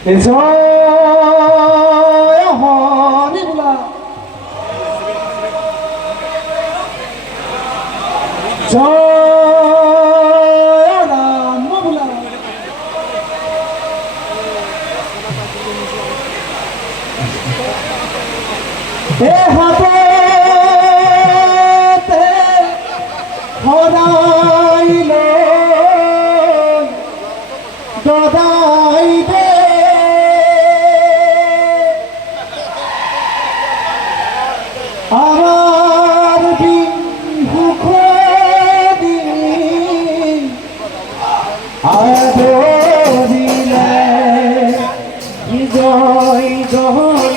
জয় হরি বোলা জয় রাম বোলা এ হাতে হরাইল গদাই দে আমার বিহু খোদি আদরিলে জয় জয়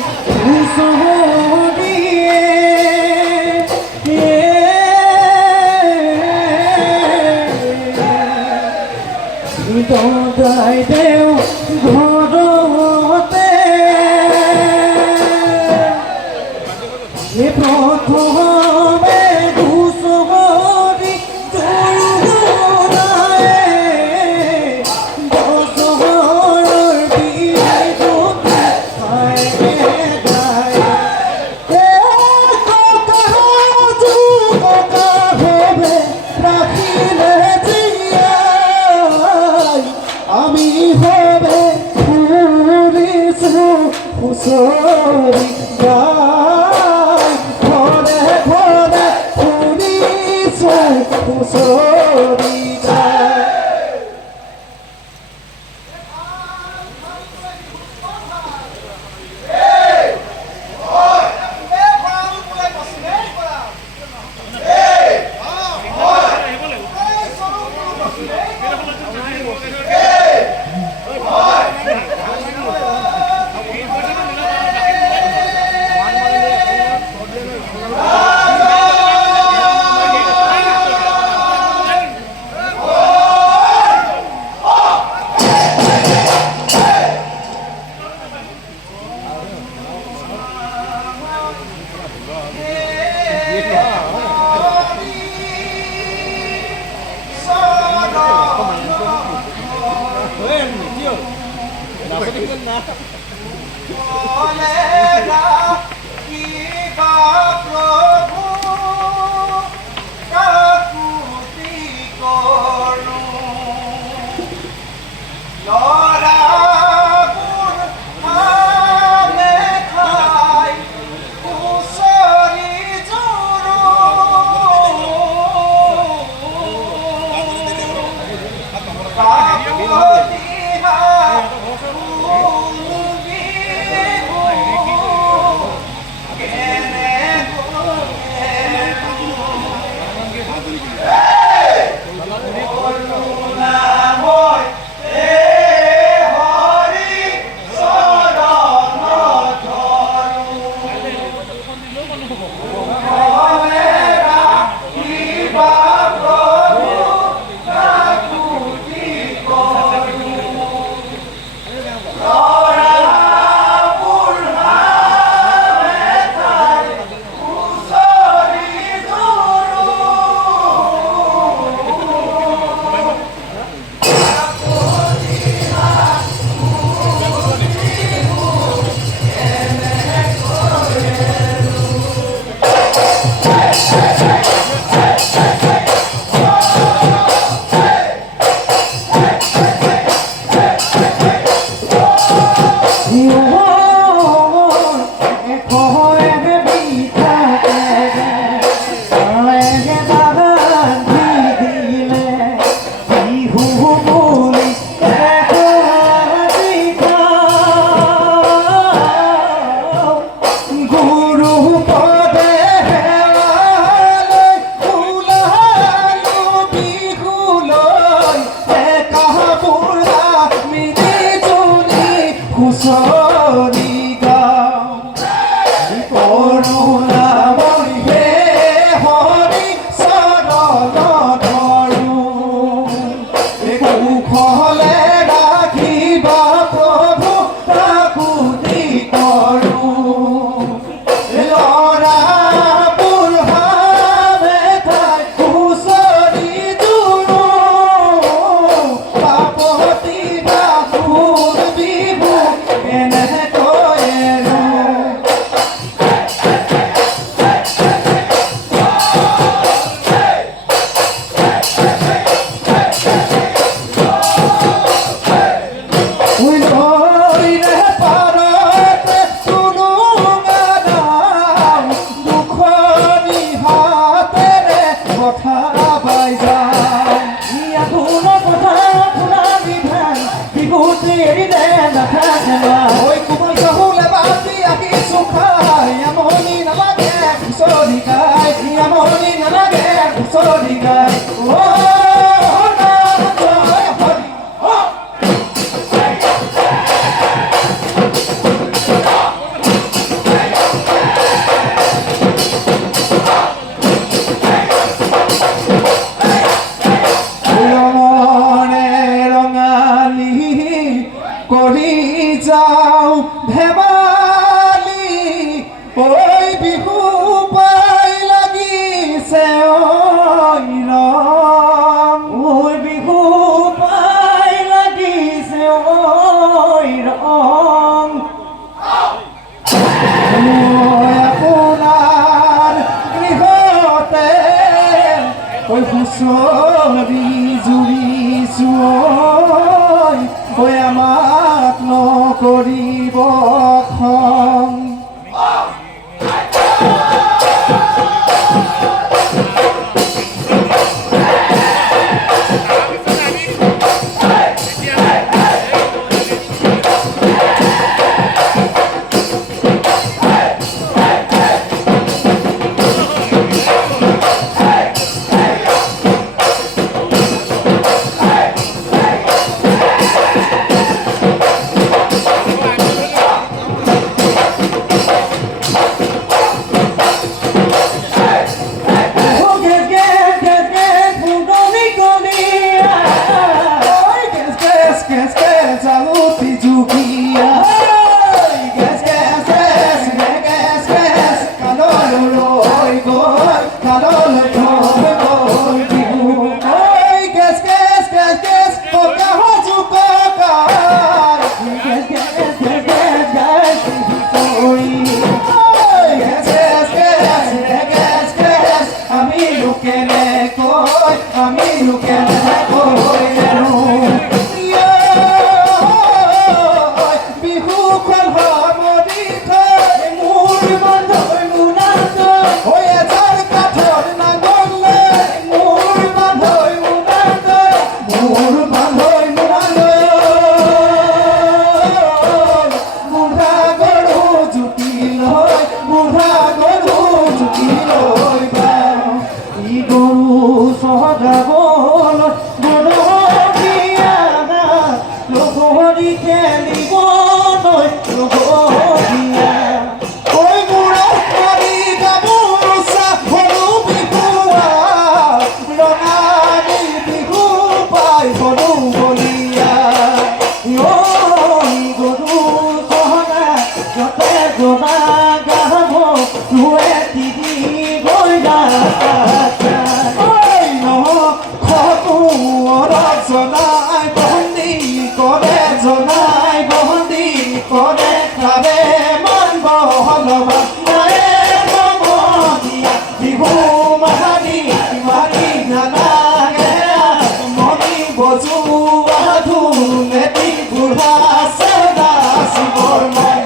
দদাই দেও ঘরতে প্রথমে দুশহরি আমি হবে হুসরি গাই ঘরে ঘরে পুরিছে হুসরি গাই এৰিলে নাথাকে ঐ কোমল চহুলে বাতি আহি চুখাই আমনি নালাগে হুঁচৰি গাই আমনি নালাগে হুঁচৰি গাই কৰি যাওঁ ধেমালি ঐ বিহু পাই লাগিছে ঐ ৰং ঐ বিহু পাই লাগিছে ঐ ৰং মই আপোনাৰ গৃহতে ঐ হুঁচৰি জুৰিছোঁ ঐ আমাক নকৰিব খং আমি লোকে বিহুখন সামৰি থৈ মোৰ বান্ধৈ মোনাত হৈ এজাৰ কাঠৰ নাঙলে মোৰ বান্ধৈ মোনাত মোৰ বান্ধৈ মোনালৈ বুঢ়া গৰু জুতি লৈ বুঢ়া গৰু জুতি লৈ ই গৰু সদাবলৈ গৰখীয়া লগৰী খেলিবলৈ লগৰীয়া ঐ মূৰত মাৰি গামোচা সৰু বিহুৱা ৰঙালী বিহু পাই সৰু বলীয়া ঐ গৰু চহৰা যতে জনা গাব ধুৱে তিৰি গৈ জনাই বন্দী কৰে খাবে মান বহলবা বিহু মাহানি মাৰি নালাগে মণি বজোৱা ধুলেটি বুঢ়া চেদা শিৱৰ মাই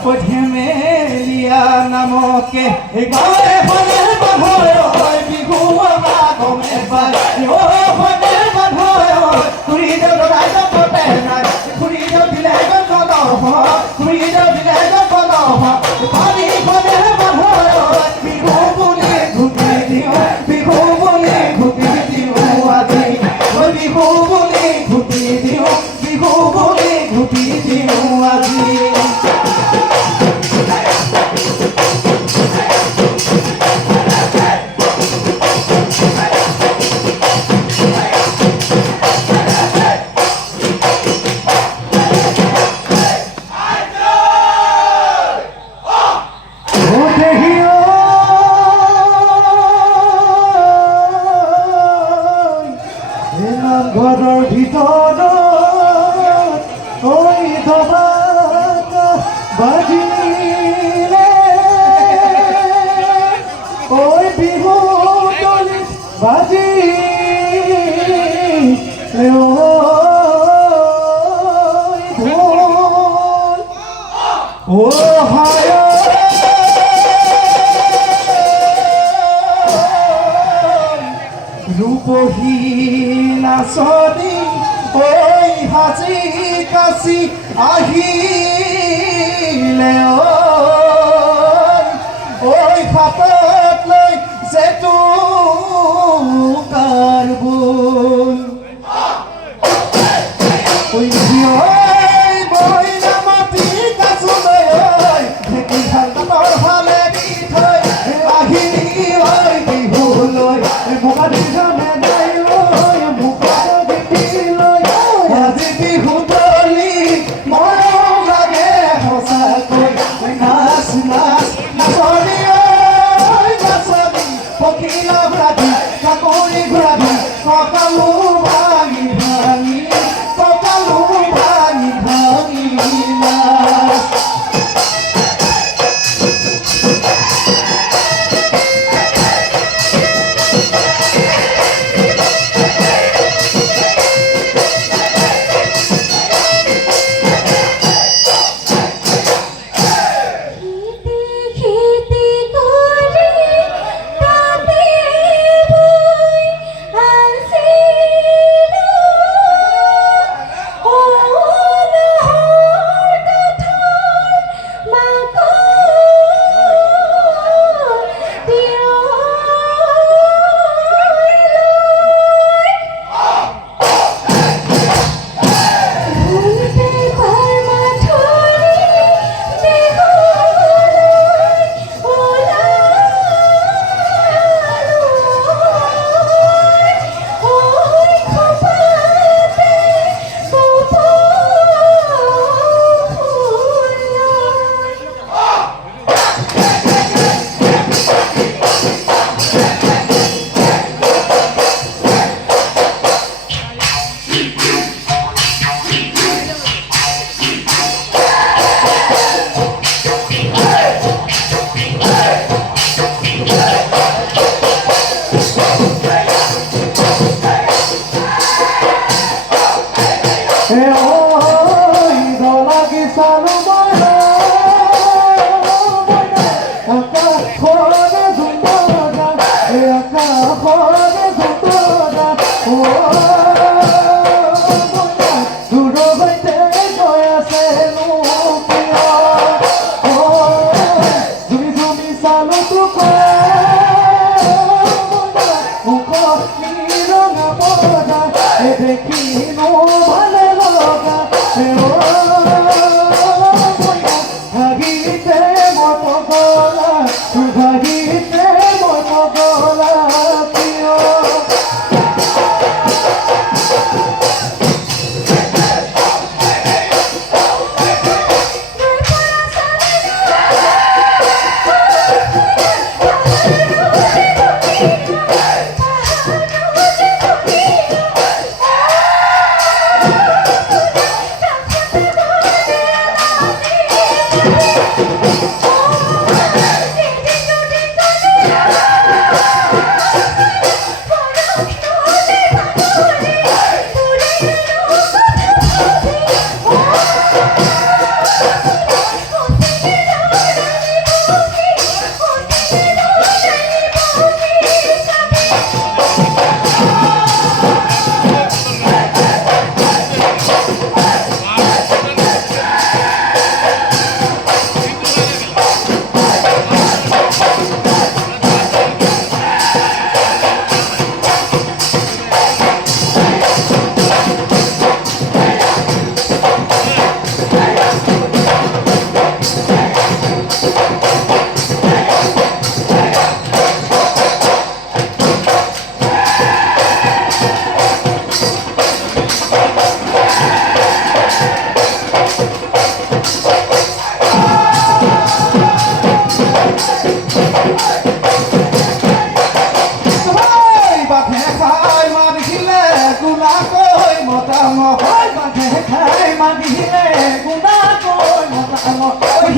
ও ধেমেলিয়া নামকে গাঁৱে হলে বান্ধয় বিহু আমাৰ গমে পায় ও হলে বান্ধয় খুৰী দেউ ৰাইজ পতে নাই খুৰী দেউ দিলে গলহ খুৰী দেউ দিলে গলহ পানী হলে বান্ধয় বিহু বুলি ঘুটি দিওঁ বিহু বুলি ঘুটি দিওঁ আজি বিহু বুলি ঘুটি দিওঁ বিহু বুলি ঘুটি দিওঁ আজি ঘৰৰ ভিতৰত ঐ ধমাকা বাজিলে ঐ বিহু তলি বাজিলে ঐ ঢোল ও হায় রূপহী নাচনী ঐ হাজি কাচি আহিলে ঐ হাতত লৈ জেতুকাৰ বোল ঐ বৈ নামতি কাচুলৈ ঢেকি হাতৰ ফালে দি থৈ আহিলি ঐ বিহুলৈ মুখাতি যামে নাই মুখাতি লৈ আজি বিহু তলি মৰম লাগে সঁচাকৈ নাচ নাচ নাচনি নাচনি পখিলা ঘূৰাবি কাকৰি ঘূৰাবি কঁকালো ভাঙি ভাঙি কঁকালো ভাঙি ভাঙি নাচ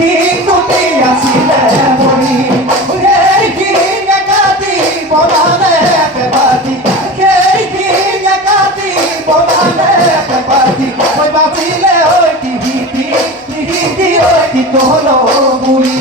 হিন্দুটি আছিলে মৰি সেই শিঙে কাটি বনালে পেপাতি সেই শিঙে কাটি বনালে পেপাতি ঐ বাজিলে ঐ টিহিটি টিহিটি ঐ টিকল গুৰি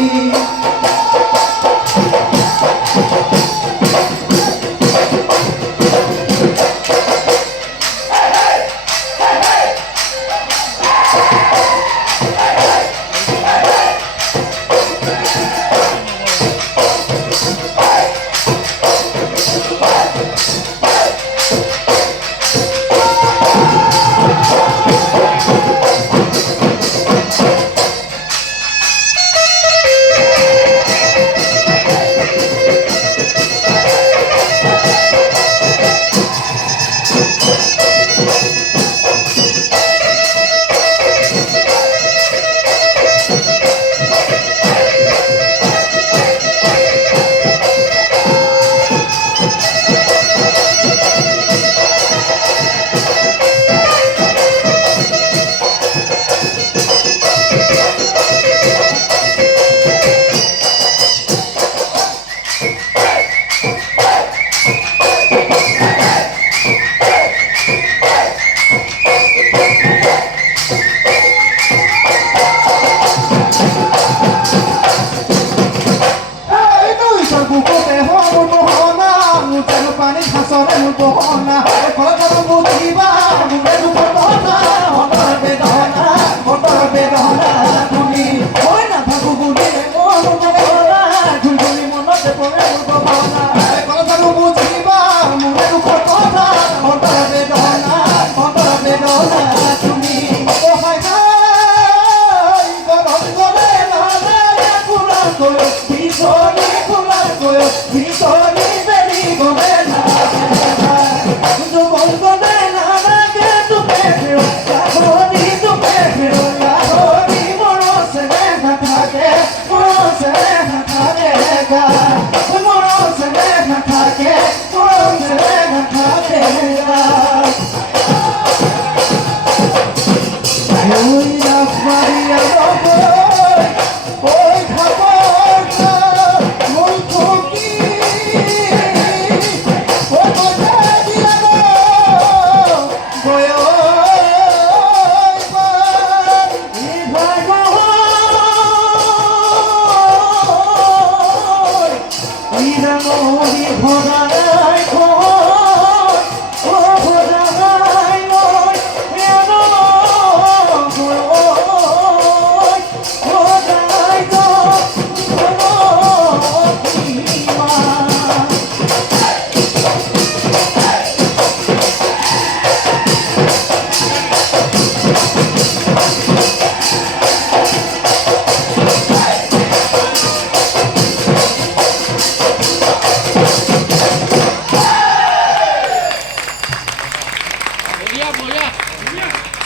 Boleh, boleh.